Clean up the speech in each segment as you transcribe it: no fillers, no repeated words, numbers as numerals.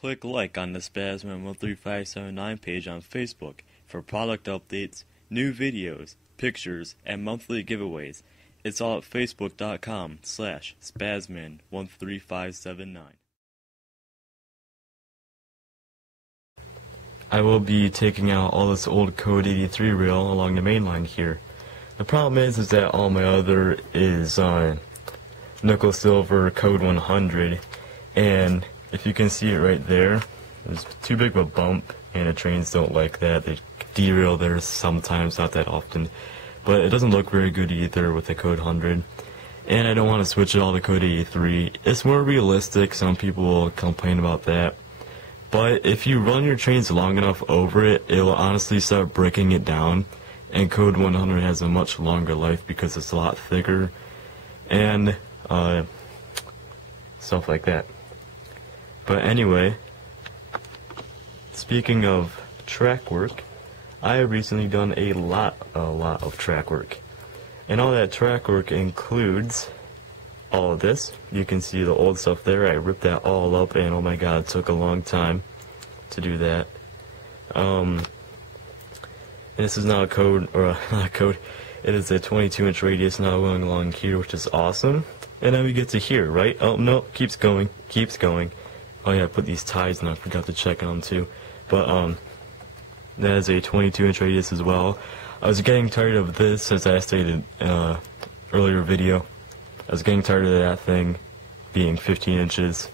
Click like on the Spazman13579 page on Facebook for product updates, new videos, pictures, and monthly giveaways. It's all at facebook.com/Spazman13579. I will be taking out all this old Code 83 rail along the main line here. The problem is that all my other is nickel silver Code 100, and if you can see it right there, there's too big of a bump, and the trains don't like that. They derail there sometimes, not that often, but it doesn't look very good either with the Code 100. And I don't want to switch it all to Code 83. It's more realistic. Some people will complain about that. But if you run your trains long enough over it, it will honestly start breaking it down. And Code 100 has a much longer life because it's a lot thicker. And stuff like that. But anyway, speaking of track work, I have recently done a lot of track work. And all that track work includes all of this. You can see the old stuff there. I ripped that all up, and oh my god, it took a long time to do that. And this is now a code, or not a code, it is a 22-inch radius now going along here, which is awesome. And then we get to here, right? Oh no, keeps going. Oh yeah, I put these ties and I forgot to check on them too. But that is a 22-inch radius as well. I was getting tired of this, as I stated earlier video. I was getting tired of that thing being 15 inches.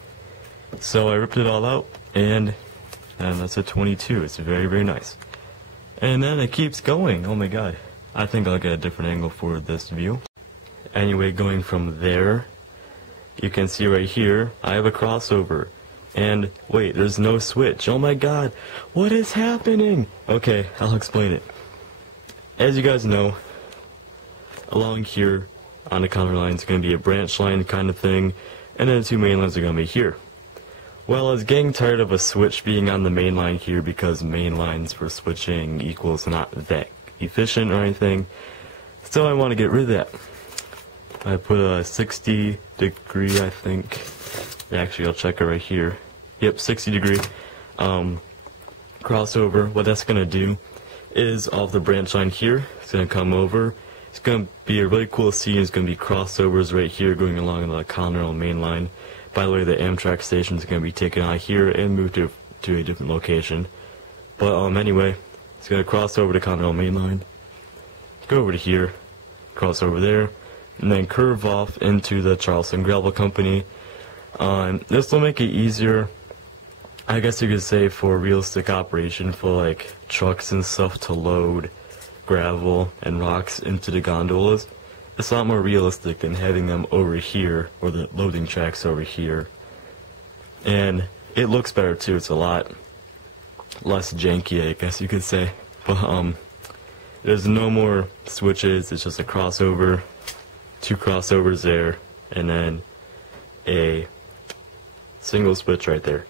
So I ripped it all out, and that's a 22. It's very, very nice. And then it keeps going. Oh my god. I think I'll get a different angle for this view. Anyway, going from there, you can see right here, I have a crossover. And wait, there's no switch. Oh my god, what is happening? Okay, I'll explain it. As you guys know, along here on the counter line is going to be a branch line kind of thing, and then the two main lines are going to be here. Well, I was getting tired of a switch being on the main line here because main lines for switching equals not that efficient or anything, so I want to get rid of that. I put a 60 degree, I think. Actually, I'll check it right here. Yep, 60 degree crossover. What that's going to do is off the branch line here, it's going to come over. It's going to be a really cool scene. It's going to be crossovers right here going along the Conrail main line. By the way, the Amtrak station is going to be taken out here and moved to a different location. But anyway, it's going to cross over the Conrail main line, go over to here, cross over there, and then curve off into the Charleston Gravel Company. This will make it easier, I guess you could say, for realistic operation for like trucks and stuff to load gravel and rocks into the gondolas. It's a lot more realistic than having them over here, or the loading tracks over here. And it looks better too. It's a lot less janky, I guess you could say. But there's no more switches. It's just a crossover, two crossovers there, and then a single switch right there.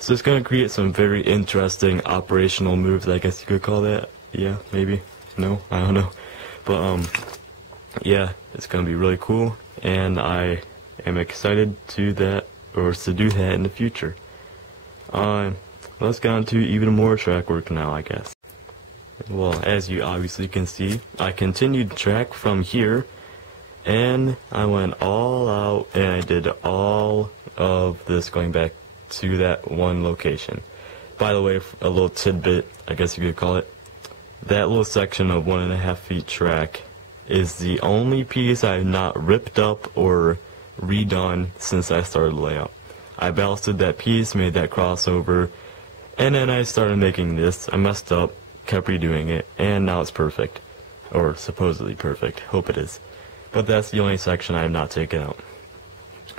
So it's going to create some very interesting operational moves, I guess you could call that. Yeah, maybe. No, I don't know. But yeah, it's going to be really cool, and I am excited to do that in the future. Let's get on to even more track work now, I guess. Well, as you obviously can see, I continued track from here, and I went all out, and I did all of this going back to that one location. By the way, a little tidbit, I guess you could call it. That little section of 1.5 feet track is the only piece I have not ripped up or redone since I started the layout. I ballasted that piece, made that crossover, and then I started making this. I messed up, kept redoing it, and now it's perfect. Or supposedly perfect. Hope it is. But that's the only section I have not taken out.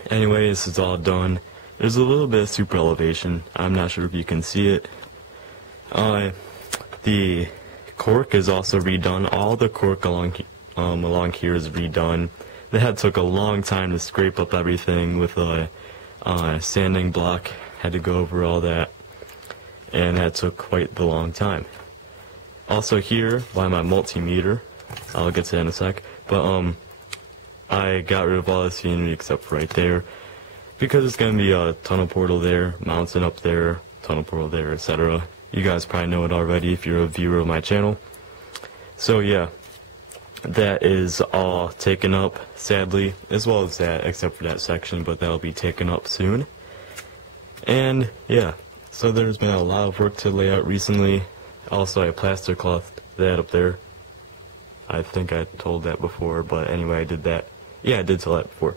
Anyway, this is all done. There's a little bit of super elevation. I'm not sure if you can see it. The cork is also redone. All the cork along here is redone. That took a long time to scrape up everything with a sanding block. Had to go over all that, and that took quite the long time. Also here, by my multimeter, I'll get to that in a sec, but I got rid of all the scenery except for right there. because it's going to be a tunnel portal there, mountain up there, tunnel portal there, etc. You guys probably know it already if you're a viewer of my channel. So yeah, that is all taken up, sadly, as well as that, except for that section, but that'll be taken up soon. And yeah, so there's been a lot of work to lay out recently. Also, I plaster clothed that up there. I think I told that before, but anyway, I did that. Yeah, I did tell that before.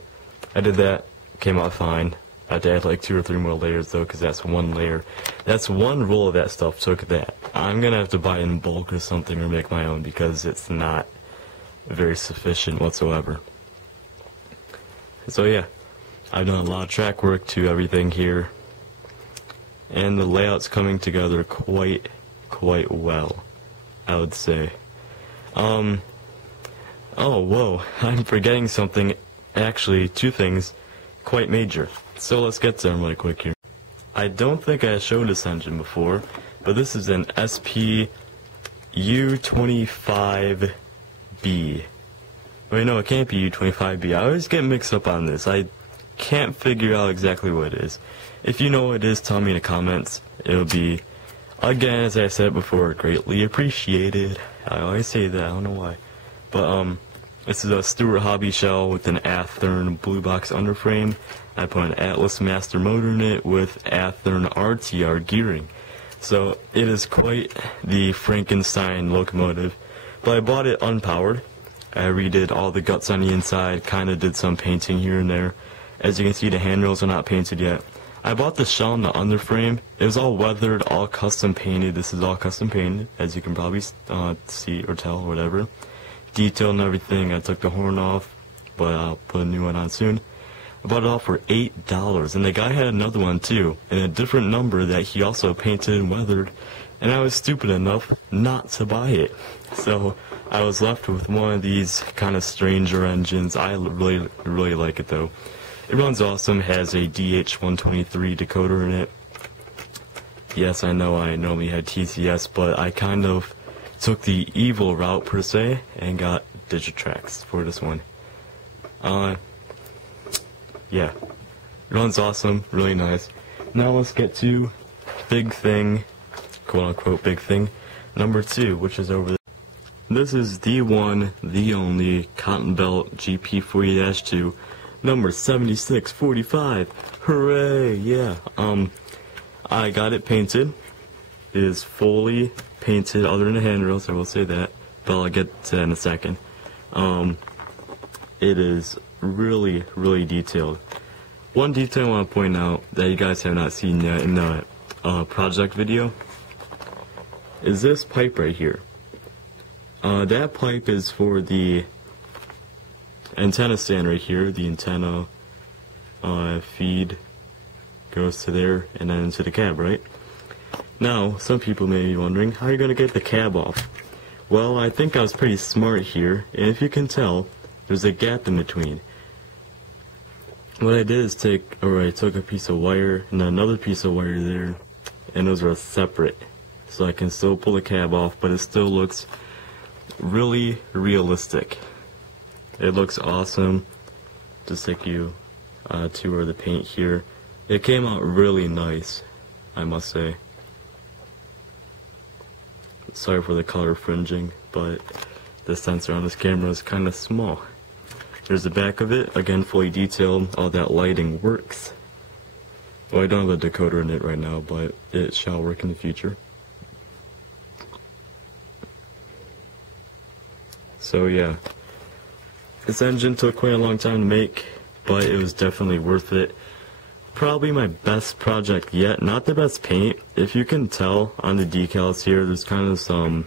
I did that, came out fine. I had to add like 2 or 3 more layers though, because that's one layer. That's one roll of that stuff took that. I'm gonna have to buy it in bulk or something or make my own because it's not very sufficient whatsoever. So yeah, I've done a lot of track work to everything here, and the layout's coming together quite well, I would say. Oh whoa, I'm forgetting something. Actually, 2 things quite major. So let's get to them really quick here. I don't think I showed this engine before, but this is an SP U25B. Wait, no, it can't be U25B. I always get mixed up on this. I can't figure out exactly what it is. If you know what it is, tell me in the comments. It'll be, again, as I said before, greatly appreciated. I always say that, I don't know why. But, this is a Stewart Hobby shell with an Athearn Blue Box underframe. I put an Atlas Master motor in it with Athearn RTR gearing. So it is quite the Frankenstein locomotive. But I bought it unpowered. I redid all the guts on the inside, kinda did some painting here and there. As you can see, the handrails are not painted yet. I bought the shell and the underframe. It was all weathered, all custom painted. This is all custom painted, as you can probably see or tell or whatever. Detail and everything. I took the horn off, but I'll put a new one on soon. I bought it all for $8, and the guy had another one too, and a different number that he also painted and weathered, and I was stupid enough not to buy it. So I was left with one of these kind of stranger engines. I really like it though. It runs awesome, has a DH123 decoder in it. Yes, I know I normally had TCS, but I kind of took the evil route per se and got Digitrax for this one. Yeah, it runs awesome, really nice. Now let's get to big thing, quote unquote big thing, number 2, which is over there. This is the one, the only Cotton Belt GP40-2, number 7645. Hooray! Yeah. I got it painted. It is fully painted, other than the handrails, I will say that, but I'll get to that in a second. It is really detailed. One detail I want to point out that you guys have not seen yet in the project video is this pipe right here. That pipe is for the antenna stand right here. The antenna feed goes to there and then into the cab, right? Now, some people may be wondering, how are you going to get the cab off? Well, I think I was pretty smart here, and if you can tell, there's a gap in between. What I did is I took a piece of wire and another piece of wire there, and those are separate. So I can still pull the cab off, but it still looks really realistic. It looks awesome. Just like you tour the paint here. It came out really nice, I must say. Sorry for the color fringing, but the sensor on this camera is kind of small. There's the back of it, again fully detailed, all that lighting works. Well, I don't have a decoder in it right now, but it shall work in the future. So yeah, this engine took quite a long time to make, but it was definitely worth it. Probably my best project yet, not the best paint. If you can tell on the decals here, there's kind of some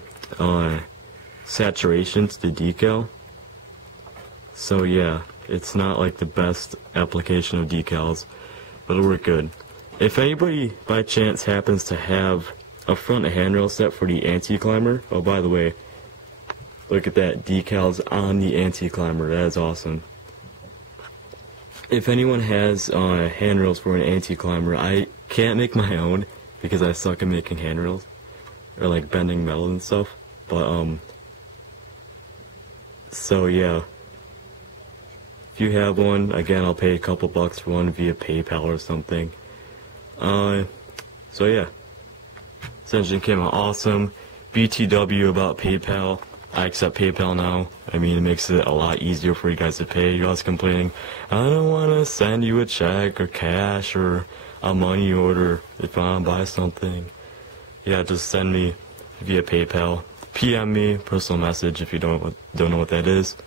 saturation to the decal. So yeah, it's not like the best application of decals, but it'll work good. If anybody by chance happens to have a front handrail set for the anti-climber, oh by the way, look at that, decals on the anti-climber, that is awesome. If anyone has handrails for an anti-climber, I can't make my own because I suck at making handrails, or like bending metal and stuff, but so yeah, If you have one, again, I'll pay a couple bucks for one via PayPal or something. So yeah, Ascension came out awesome. BTW about PayPal. I accept PayPal now. I mean, it makes it a lot easier for you guys to pay. You're always complaining, I don't want to send you a check or cash or a money order if I want to buy something. Yeah, just send me via PayPal. PM me, personal message if you don't know what that is.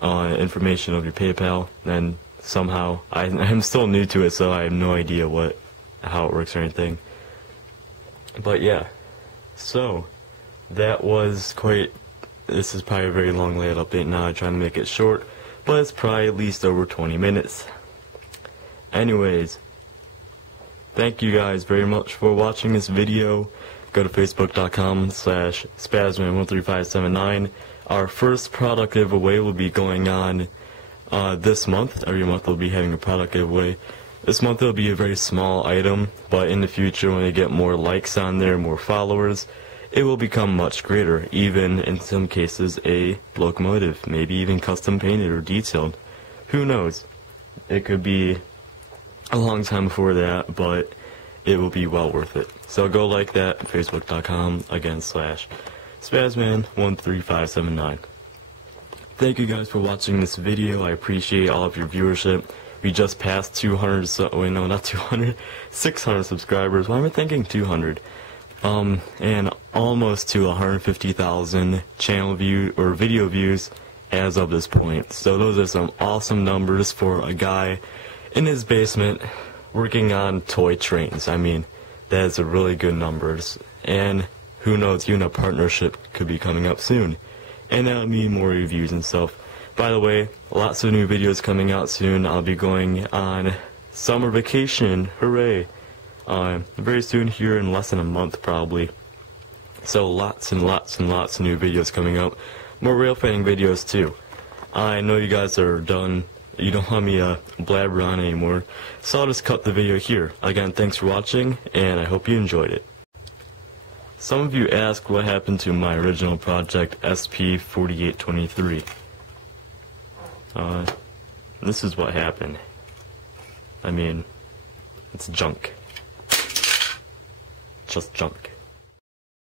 Information of your PayPal. And somehow, I'm still new to it, so I have no idea how it works or anything. But yeah, so that was this is probably a very long layout update now. I'm trying to make it short, but it's probably at least over 20 minutes. Anyways, thank you guys very much for watching this video. Go to facebook.com/spazman13579. Our first product giveaway will be going on this month. Every month we'll be having a product giveaway. This month it'll be a very small item, but in the future when we get more likes on there, more followers, it will become much greater, even in some cases a locomotive, maybe even custom painted or detailed. Who knows? It could be a long time before that, but it will be well worth it. So go like that, facebook.com, again, /Spazman13579. Thank you guys for watching this video. I appreciate all of your viewership. We just passed 200, 600 subscribers. Why am I thinking 200? And almost to 150,000 channel view or video views as of this point. So those are some awesome numbers for a guy in his basement working on toy trains. I mean, that is a really good numbers. And who knows, even a partnership could be coming up soon. And that'll mean more reviews and stuff. By the way, lots of new videos coming out soon. I'll be going on summer vacation. Hooray! Very soon, here in less than a month probably. So lots and lots and lots of new videos coming up. More rail fanning videos too. I know you guys are done. You don't want me blabber on anymore. So I'll just cut the video here. Again, thanks for watching, and I hope you enjoyed it. Some of you asked what happened to my original project, SP4823. This is what happened. I mean, it's junk. Just junk.